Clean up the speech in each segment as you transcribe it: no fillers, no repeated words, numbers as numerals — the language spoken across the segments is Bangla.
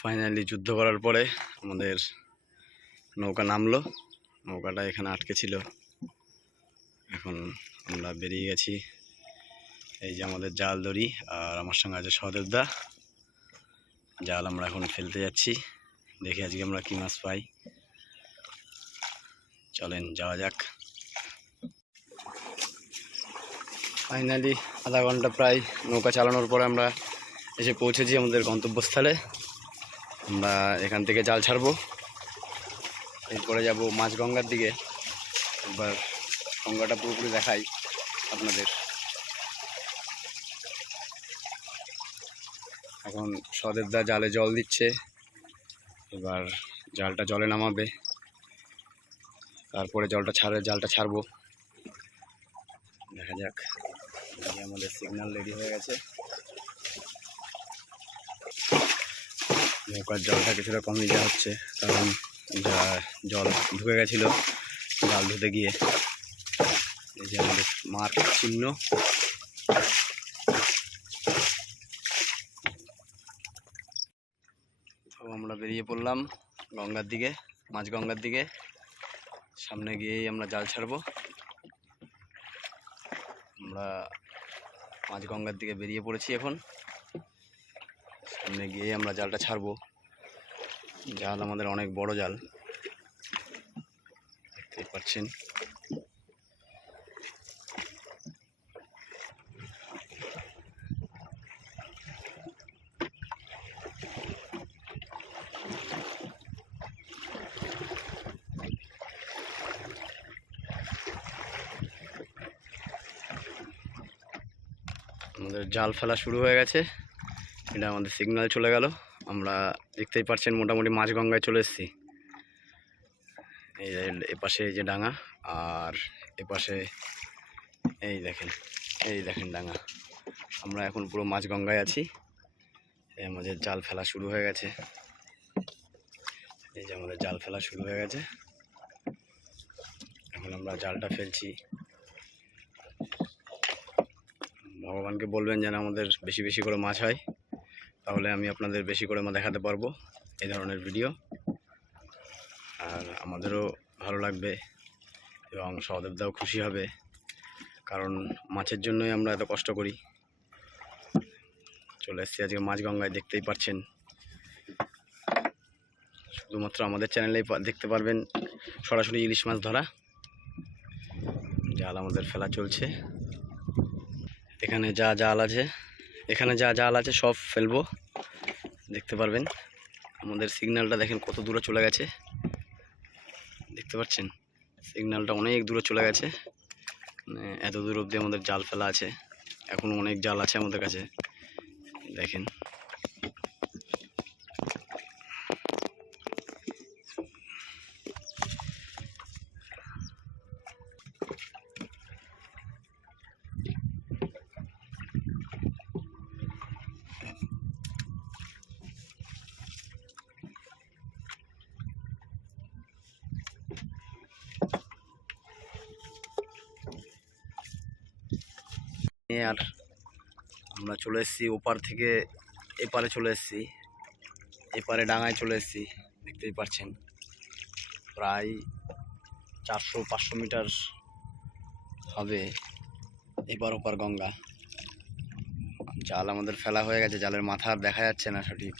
ফাইনালি যুদ্ধ করার পরে আমাদের নৌকা নামলো। নৌকাটা এখানে আটকে ছিল, এখন আমরা বেরিয়ে গেছি। এই যে আমাদের জাল দড়ি, আর আমার সঙ্গে আছে সহদেবদা। জাল আমরা এখন ফেলতে যাচ্ছি, দেখি আজকে আমরা কি মাছ পাই। চলেন যাওয়া যাক। ফাইনালি আধা ঘন্টা প্রায় নৌকা চালানোর পরে আমরা এসে পৌঁছেছি আমাদের গন্তব্যস্থলে। আমরা এখান থেকে জাল ছাড়বো, এরপরে যাব মাঝগঙ্গার দিকে। একবার গঙ্গাটা পুরোপুরি দেখাই আপনাদের। এখন সহদেবদা জালে জল দিচ্ছে, এবার জালটা জলে নামাবে, তারপরে জালটা ছাড়বো। দেখা যাক। আমাদের সিগন্যাল রেডি হয়ে গেছে, নৌকার জলটা কিছুটা কমিয়ে দেওয়া হচ্ছে, কারণ জল ঢুকে গেছিলো জাল ধুতে গিয়ে। এই যে আমাদের মার্ক চিহ্ন। তো আমরা বেরিয়ে পড়লাম গঙ্গার দিকে, মাঝগঙ্গার দিকে। সামনে গিয়েই আমরা জাল ছাড়বো। আমরা মাঝগঙ্গার দিকে বেরিয়ে পড়েছি এখন। সামনে গিয়েই আমরা জালটা ছাড়বো। জাল আমাদের অনেক বড় জাল, দেখতেই পাচ্ছেন। আমাদের জাল ফেলা শুরু হয়ে গেছে, এটা আমাদের সিগন্যাল চলে গেল। আমরা দেখতেই পাচ্ছেন মোটামুটি মাঝগঙ্গায় চলে এসেছি। এই এপাশে এই যে ডাঙা, আর এপাশে এই দেখেন ডাঙা। আমরা এখন পুরো মাঝগঙ্গায় আছি। এই আমাদের জাল ফেলা শুরু হয়ে গেছে। এই যে আমাদের জাল ফেলা শুরু হয়ে গেছে। এখন আমরা জালটা ফেলছি। ভগবানকে বলবেন যেন আমাদের বেশি বেশি করে মাছ হয়, তাহলে আমি আপনাদের বেশি করে দেখাতে পারবো এই ধরনের ভিডিও। আর আমাদেরও ভালো লাগবে এবং সহদেবদাও খুশি হবে, কারণ মাছের জন্যই আমরা এত কষ্ট করি। চলে এসেছি আজকে মাঝগঙ্গায়, দেখতেই পাচ্ছেন। শুধুমাত্র আমাদের চ্যানেলেই দেখতে পারবেন সরাসরি ইলিশ মাছ ধরা। জাল আমাদের ফেলা চলছে। এখানে যা জাল আছে সব ফেলবো, দেখতে পারবেন। আমাদের সিগন্যালটা দেখেন কত দূরে চলে গেছে, দেখতে পাচ্ছেন। সিগন্যালটা অনেক দূরে চলে গেছে, মানে এত দূর অবধি আমাদের জাল ফেলা আছে। এখনও অনেক জাল আছে আমাদের কাছে, দেখেন। আর আমরা চলে এসেছি ওপার থেকে এপারে চলে এসেছি, এপারে ডাঙায় চলে এসেছি, দেখতেই পাচ্ছেন। প্রায় 400-500 মিটার হবে এপার ওপার গঙ্গা। জাল আমাদের ফেলা হয়ে গেছে, জালের মাথা আর দেখা যাচ্ছে না সঠিক।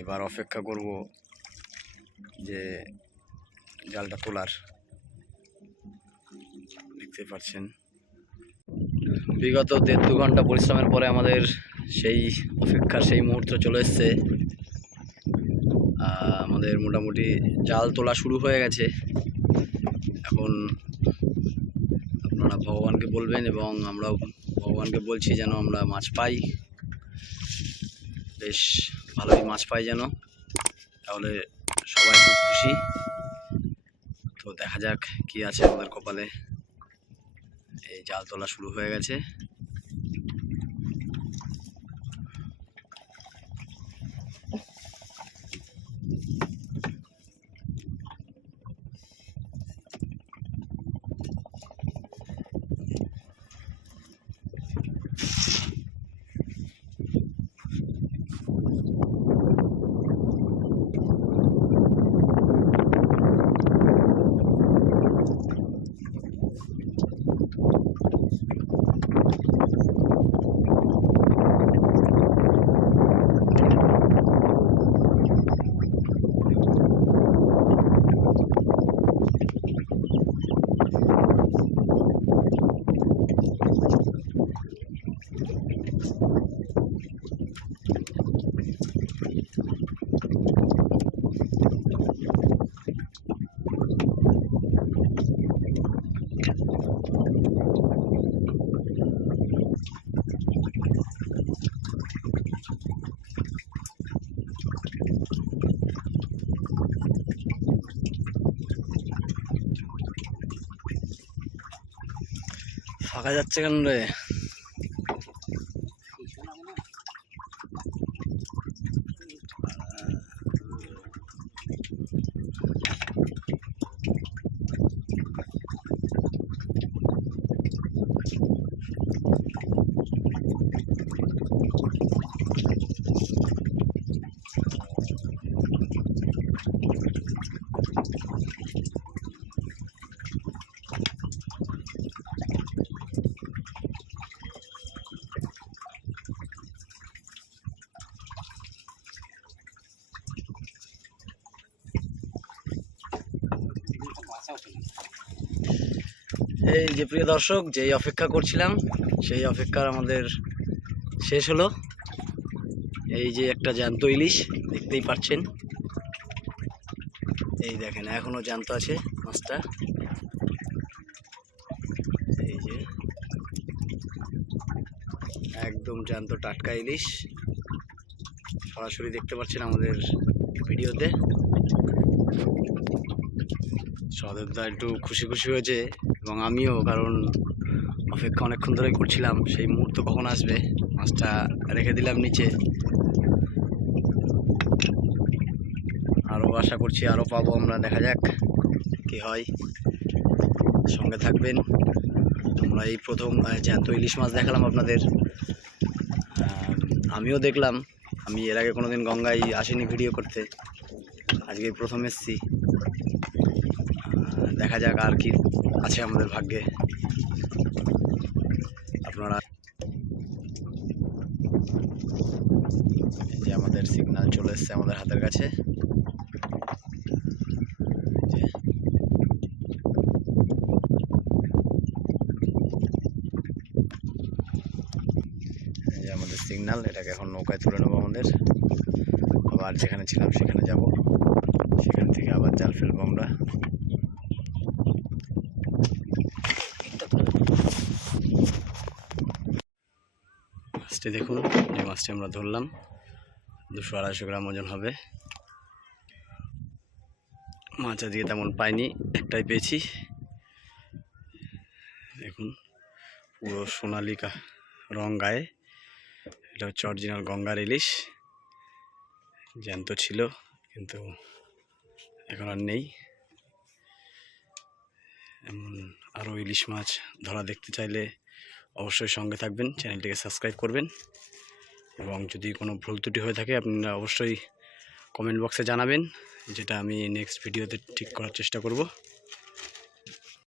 এবার অপেক্ষা করব যে জালটা তোলার, দেখতে পাচ্ছেন। বিগত 1.5-2 ঘন্টা পরিশ্রমের পরে আমাদের সেই অপেক্ষার সেই মুহূর্ত চলে এসছে। আমাদের মোটামুটি জাল তোলা শুরু হয়ে গেছে। এখন আপনারা ভগবানকে বলবেন এবং আমরাও ভগবানকে বলছি যেন আমরা মাছ পাই, বেশ ভালোই মাছ পাই যেন, তাহলে সবাই খুব খুশি। তো দেখা যাক কি আছে আমাদের কপালে। এই জাল তোলা শুরু হয়ে গেছে। ফাঁকা যাচ্ছে কেন রে? এই যে প্রিয় দর্শক, যেই অপেক্ষা করছিলাম সেই অপেক্ষার আমাদের শেষ হলো। এই যে একটা জ্যান্ত ইলিশ দেখতেই পাচ্ছেন, এই দেখেন এখনো জ্যান্ত আছে মাছটা। এই যে একদম জ্যান্ত টাটকা ইলিশ সরাসরি দেখতে পাচ্ছেন আমাদের ভিডিওতে। সহদেবদা একটু খুশি খুশি হয়েছে এবং আমিও, কারণ অপেক্ষা অনেকক্ষণ ধরে করছিলাম সেই মুহূর্ত কখন আসবে। মাছটা রেখে দিলাম নিচে, আরও আশা করছি আরও পাবো আমরা, দেখা যাক কি হয়। সঙ্গে থাকবেন। আমরা এই প্রথম জ্যান্ত ইলিশ মাছ দেখালাম আপনাদের, আমিও দেখলাম। আমি এর আগে কোনোদিন গঙ্গায় আসিনি ভিডিও করতে, আজকে প্রথম এসেছি। দেখা যাক আর কি আছে আমাদের ভাগ্যে। আপনারা এই যে আমাদের সিগন্যাল চলে এসছে আমাদের হাতের কাছে। এই যে আমাদের সিগন্যাল, এটাকে এখন নৌকায় তুলে নেবো আমাদের। আবার যেখানে ছিলাম সেখানে যাব, সেখান থেকে আবার জাল ফেলবো আমরা। মাছটি দেখুন, যে মাছটি আমরা ধরলাম 200-250 গ্রাম ওজন হবে। মাছ আজকে তেমন পাইনি, একটাই পেয়েছি। দেখুন পুরো সোনালি রং গায়ে, এটা হচ্ছে অরিজিনাল গঙ্গার ইলিশ। জ্যান্ত ছিল কিন্তু এখন আর নেই। এমন আরও ইলিশ মাছ ধরা দেখতে চাইলে অবশ্যই সঙ্গে থাকবেন, চ্যানেলটিকে সাবস্ক্রাইব করবেন। এবং যদি কোনো ভুল ত্রুটি হয়ে থাকে আপনারা অবশ্যই কমেন্ট বক্সে জানাবেন, যেটা আমি নেক্সট ভিডিওতে ঠিক করার চেষ্টা করব।